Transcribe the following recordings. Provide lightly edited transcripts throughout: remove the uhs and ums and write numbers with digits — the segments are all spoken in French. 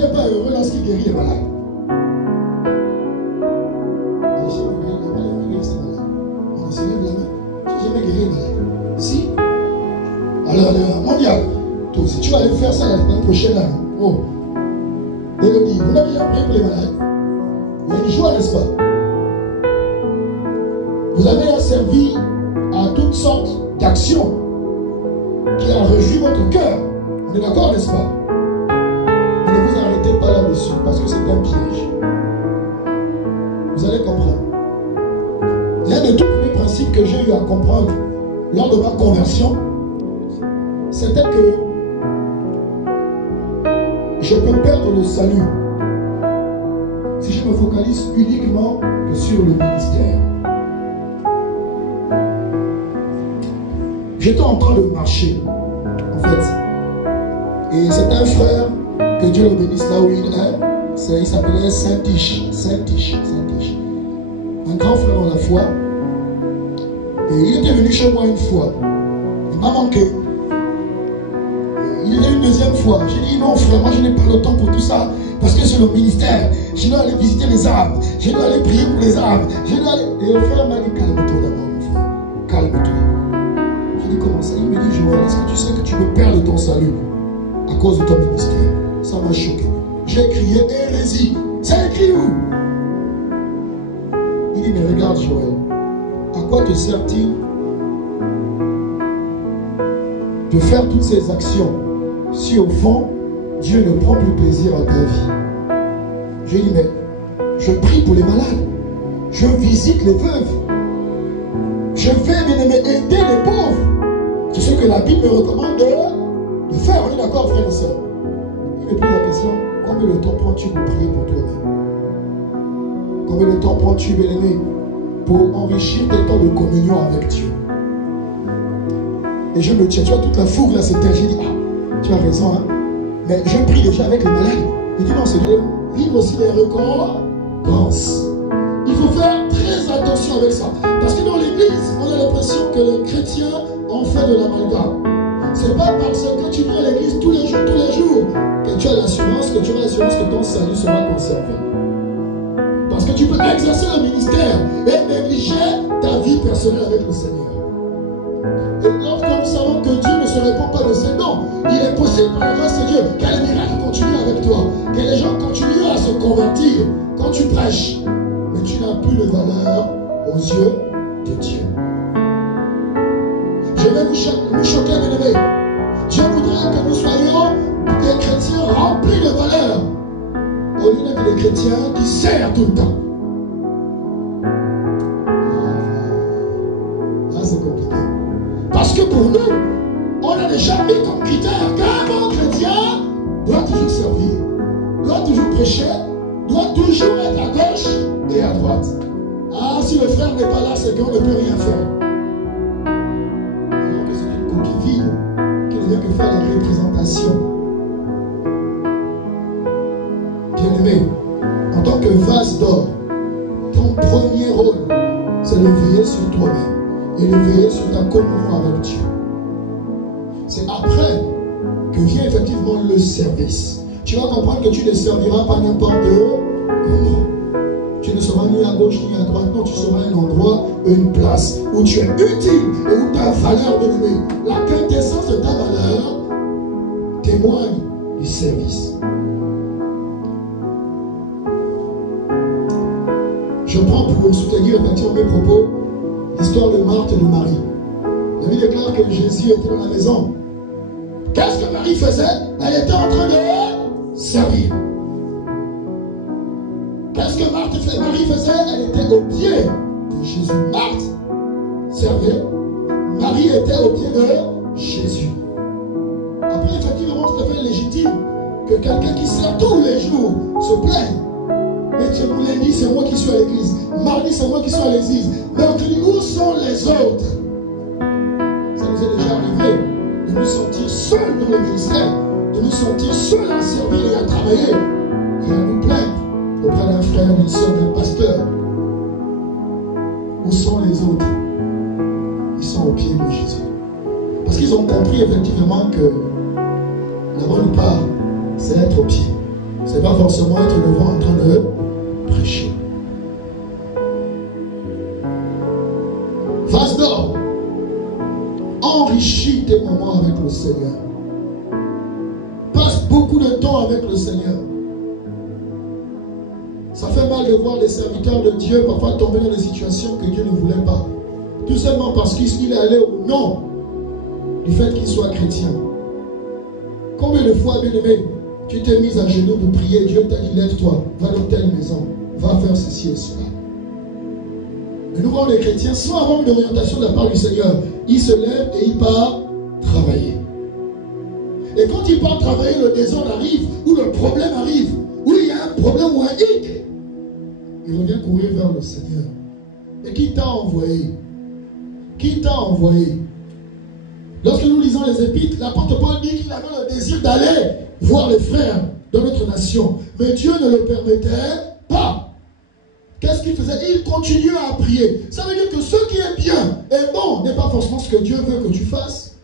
n'est pas heureux lorsqu'il guérit les malades. On se lève la main. Tu n'as jamais guéri les malades. Si. Alors, mondial, toi aussi, tu vas aller faire ça l'année prochaine. Là. Oh. Élodie, vous n'avez jamais prié pour les malades. Il y a une joie, n'est-ce pas? Vous avez servi à toutes sortes d'actions qui a réjoui votre cœur. On est d'accord, n'est-ce pas? Mais ne vous arrêtez pas là-dessus parce que c'est un piège. Vous allez comprendre. L'un des tout premiers principes que j'ai eu à comprendre lors de ma conversion, c'était que je peux perdre le salut si je me focalise uniquement que sur le ministère. J'étais en train de marcher, en fait. Et c'est un frère, que Dieu le bénisse là où il est. Il s'appelait Saint-Tiche. Un grand frère dans la foi. Et il était venu chez moi une fois. Il m'a manqué. Il est venu une deuxième fois. J'ai dit non frère, moi je n'ai pas le temps pour tout ça. Parce que c'est le ministère. Je dois aller visiter les âmes. Je dois aller prier pour les âmes. Je dois aller... Et le frère m'a dit calme-toi d'abord mon frère. Calme-toi. J'ai dit comment ça? Il me dit Joël, est-ce que tu sais que tu peux perdre ton salut à cause de ton ministère? Ça m'a choqué. J'ai crié hérésie. C'est écrit où? Il dit mais regarde Joël, à quoi te sert-il de faire toutes ces actions si au fond Dieu ne prend plus plaisir à ta vie? Je lui dis mais je prie pour les malades, je visite les veuves, je vais bien aimer aider les pauvres. C'est ce que la Bible me recommande de faire. On est d'accord frères et sœurs? Il me pose la question, combien de temps prends-tu pour prier pour toi-même? Combien de temps prends-tu, bien-aimé, pour enrichir tes temps de communion avec Dieu? Et je me tiens, tu vois, toute la foule là, c'était, j'ai dit, ah, tu as raison, hein. Mais je prie déjà avec les malades. Il dit non, c'est de vivre aussi les récompenses. Il faut faire très attention avec ça. Parce que dans l'église, on a l'impression que les chrétiens ont fait de l'amalgame. C'est pas parce que tu viens à l'église tous les jours, que tu as l'assurance, que ton salut sera conservé. Parce que tu peux exercer le ministère et négliger ta vie personnelle avec le Seigneur. Et lorsque nous savons que Dieu ne se répond pas de ses dons, il est possible par la grâce de Dieu que les miracles continuent avec toi, que les gens continuent à se convertir quand tu prêches. Mais tu n'as plus de valeur aux yeux de Dieu. Je vais vous choquer, bien-aimés. Dieu voudrait que nous soyons des chrétiens remplis de valeur, au lieu d'être des chrétiens qui servent tout le temps. Là, c'est compliqué. Parce que pour nous, on a déjà mis comme critère qu'un bon chrétien doit toujours servir, doit toujours prêcher, doit toujours être à gauche et à droite. Ah, si le frère n'est pas là, c'est qu'on ne peut rien faire. Alors que c'est une coquille vide qui ne vient que faire la représentation. Bien-aimé, en tant que vase d'or, ton premier rôle, c'est de veiller sur toi-même et de veiller sur ta communion avec Dieu. C'est après que vient effectivement le service. Tu vas comprendre que tu ne serviras pas n'importe comment. Tu ne seras ni à gauche ni à droite. Non, tu seras un endroit, une place où tu es utile et où ta valeur bien-aimée, la quintessence de ta valeur témoigne du service. Je prends pour soutenir effectivement mes propos l'histoire de Marthe et de Marie. La Bible déclare que Jésus était dans la maison. Qu'est-ce que Marie faisait? Elle était en train de servir. Qu'est-ce que Marie faisait? Elle était au pied de Jésus. Marthe servait. Marie était au pied de Jésus. Après, effectivement, c'est tout à fait légitime que quelqu'un qui sert tous les jours se plaigne. Mais Dieu vous l'a dit, c'est moi qui suis à l'église. Mardi, c'est moi qui suis à l'église. Mercredi, où sont les autres? Ça nous est déjà arrivé de nous sentir seuls dans le ministère, de nous sentir seuls à servir et à travailler, et à nous plaindre auprès d'un frère, d'une soeur, d'un pasteur. Où sont les autres? Ils sont au pied de Jésus. Parce qu'ils ont compris effectivement que la bonne part, c'est être au pied. Ce n'est pas forcément être devant en train de prêcher. Vase d'or. Enrichis tes moments avec le Seigneur. Passe beaucoup de temps avec le Seigneur. Ça fait mal de voir les serviteurs de Dieu parfois tomber dans des situations que Dieu ne voulait pas. Tout simplement parce qu'il est allé au nom du fait qu'il soit chrétien. Combien de fois, bien aimé, tu t'es mis à genoux pour prier, Dieu t'a dit lève-toi, va dans telle maison, va faire ceci et cela. Mais nous voyons les chrétiens sans avoir une orientation de la part du Seigneur. Il se lève et il part travailler. Et quand il part travailler, le désordre arrive, ou le problème arrive, ou il y a un problème ou un hic, il revient courir vers le Seigneur. Et qui t'a envoyé? Qui t'a envoyé? Lorsque nous lisons les épîtres, l'apôtre Paul dit qu'il avait le désir d'aller voir les frères de notre nation. Mais Dieu ne le permettait pas. Qu'est-ce qu'il faisait? Il continuait à prier. Ça veut dire que ce qui est bien et bon n'est pas forcément ce que Dieu veut que tu fasses.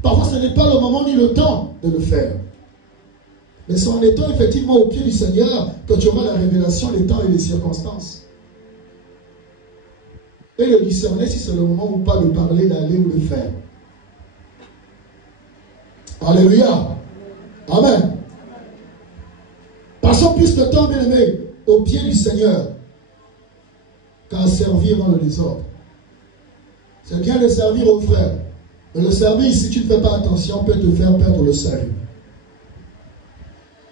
Parfois, ce n'est pas le moment ni le temps de le faire. Mais c'est en étant effectivement au pied du Seigneur que tu auras la révélation des temps et des circonstances. Et le discerner si c'est le moment ou pas de parler, d'aller ou de faire. Alléluia. Amen. Passons plus de temps, bien aimé, au pied du Seigneur qu'à servir dans le désordre. C'est bien de servir aux frères. Mais le service, si tu ne fais pas attention, peut te faire perdre le salut.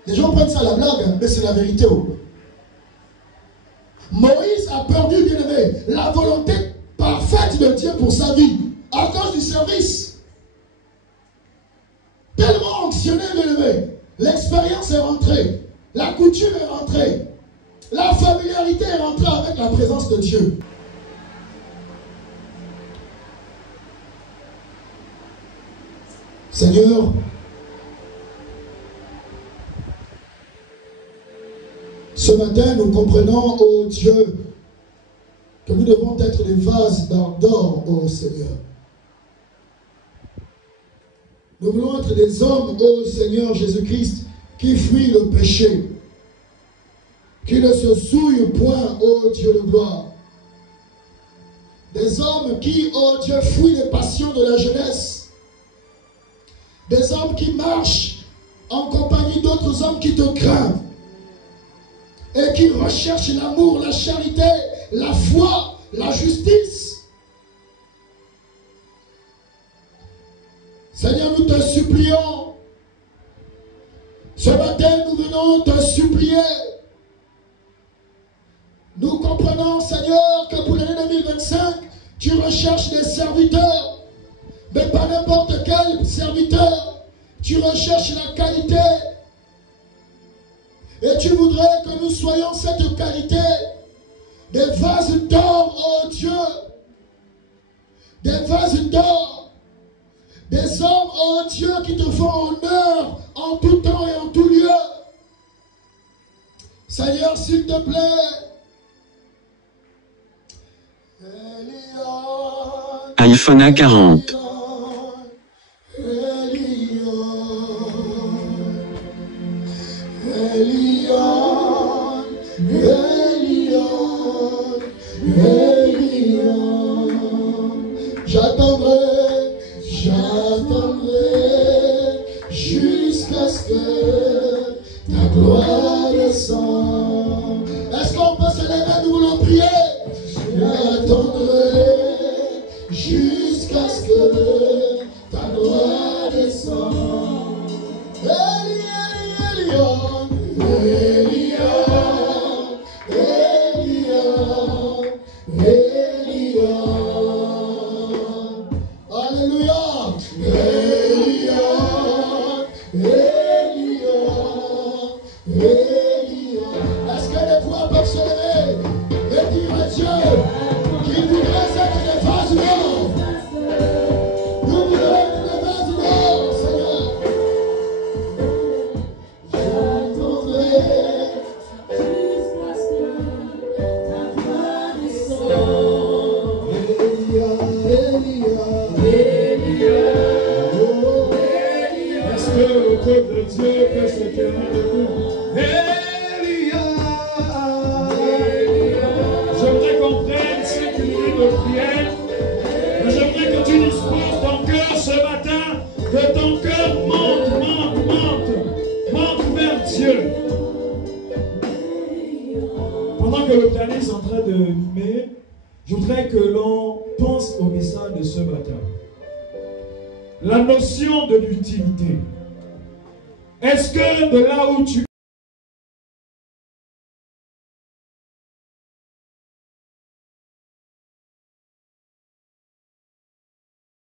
Les gens prennent ça à la blague, mais c'est la vérité. Moïse a perdu, bien aimé, la volonté parfaite de Dieu pour sa vie à cause du service. Tellement anxionné, bien aimé. L'expérience est rentrée. La coutume est rentrée. La familiarité est rentrée avec la présence de Dieu. Seigneur, ce matin, nous comprenons, ô Dieu, que nous devons être des vases d'or, ô Seigneur. Nous voulons être des hommes, ô Seigneur Jésus-Christ, qui fuient le péché, qui ne se souillent point, ô Dieu de gloire. Des hommes qui, ô Dieu, fuient les passions de la jeunesse. Des hommes qui marchent en compagnie d'autres hommes qui te craignent et qui recherchent l'amour, la charité, la foi, la justice. Seigneur, nous te supplions. Ce matin, nous venons te supplier. Nous comprenons, Seigneur, que pour l'année 2025, tu recherches des serviteurs. Mais pas n'importe quel serviteur. Tu recherches la qualité. Et tu voudrais que nous soyons cette qualité. Des vases d'or, oh Dieu. Des vases d'or. Des hommes, oh Dieu, qui te font honneur en tout temps et en tout lieu. Seigneur, s'il te plaît. iPhone A40. J'attendrai jusqu'à ce que ta gloire descende. Est-ce qu'on peut se lever, nous voulons prier? J'attendrai jusqu'à ce que ta gloire descende. Elion, Elion, Elion, Elion. Alléluia. Elion, Elion, Elion. Est-ce que les voix peuvent se lever et dire à Dieu qu'il voudrait être des vases d'or? Nous voulons être des vases d'or, Seigneur. J'attendrai jusqu'à ce que ta gloire descende. Elion, Elion, Elion. Est-ce que le peuple de Dieu peut se tenir debout? en train de mimer, je voudrais que l'on pense au message de ce matin. La notion de l'utilité. Est-ce que de là où tu